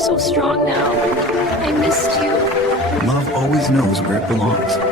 so strong now. I missed you. Love always knows where it belongs.